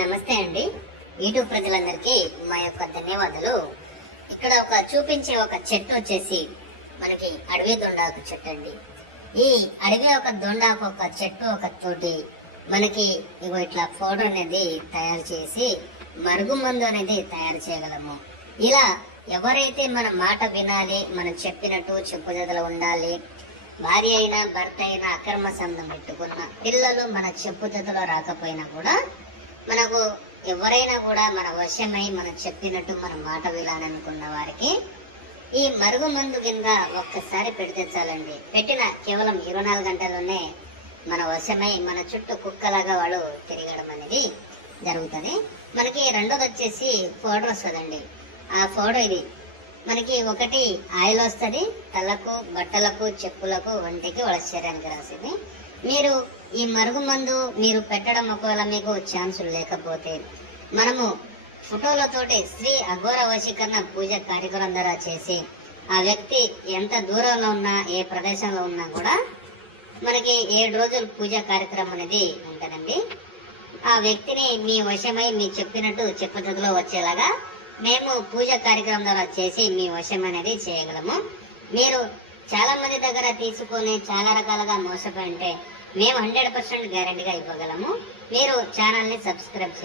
నమస్తే అండి. యూట్యూబ్ ప్రజలందరికీ మా యొక్క ధన్యవాదాలు. ఇక్కడ చూపించే ఒక చెట్టు వచ్చేసి మనకి అడవి దొండాకు చెట్టు అండి. ఈ అడవి దొండాకు చెట్టు తోటి మనకి ఇగో ఇట్లా ఫోటో అనేది తయారు చేసి మరుగుమందు అనేది తయారు చేయగలము. ఇలా ఎవరైతే మన మాట వినాలి, మనం చెప్పినట్టు చెప్పుదల ఉండాలి, భార్య అయినా భర్త అయినా అక్రమ సంబంధం పెట్టుకున్న పిల్లలు మన చెప్పుదలో రాకపోయినా కూడా మనకు ఎవరైనా కూడా మన వశమై మనం చెప్పినట్టు మన మాట వినాలనుకున్న వారికి ఈ మరుగు మందు కింద ఒక్కసారి పెడితే చాలండి. పెట్టిన కేవలం 24 గంటల్లోనే మన వశమై మన చుట్టూ కుక్కలాగా వాడు తిరగడం అనేది జరుగుతుంది. మనకి రెండోది వచ్చేసి పౌడర్ వస్తుందండి. ఆ పౌడర్ ఇది మనకి ఒకటి ఆయిల్ వస్తుంది, తలకు, బట్టలకు, చెప్పులకు, వంటికి, వాళ్ళ శరీరానికి రాసింది. మీరు ఈ మరుగుమందు మీరు పెట్టడం ఒకవేళ మీకు ఛాన్స్ లేకపోతే మనము ఫోటోలతోటి శ్రీ అఘోర వశీకరణ పూజ కార్యక్రమం ద్వారా చేసి ఆ వ్యక్తి ఎంత దూరంలో ఉన్నా, ఏ ప్రదేశంలో ఉన్నా కూడా మనకి 7 రోజులు పూజ కార్యక్రమం అనేది ఉంటుందండి. ఆ వ్యక్తిని మీ వశమై మీ చెప్పినట్టు చెప్పుదలో వచ్చేలాగా మేము పూజ కార్యక్రమం ద్వారా చేసి మీ వశం అనేది చేయగలము. మీరు చాలా మంది దగ్గర తీసుకొని చాలా రకాలుగా మోసపోయి ఉంటే మేము 100% గ్యారెంటీగా ఇవ్వగలము. మీరు ఛానల్ని సబ్స్క్రైబ్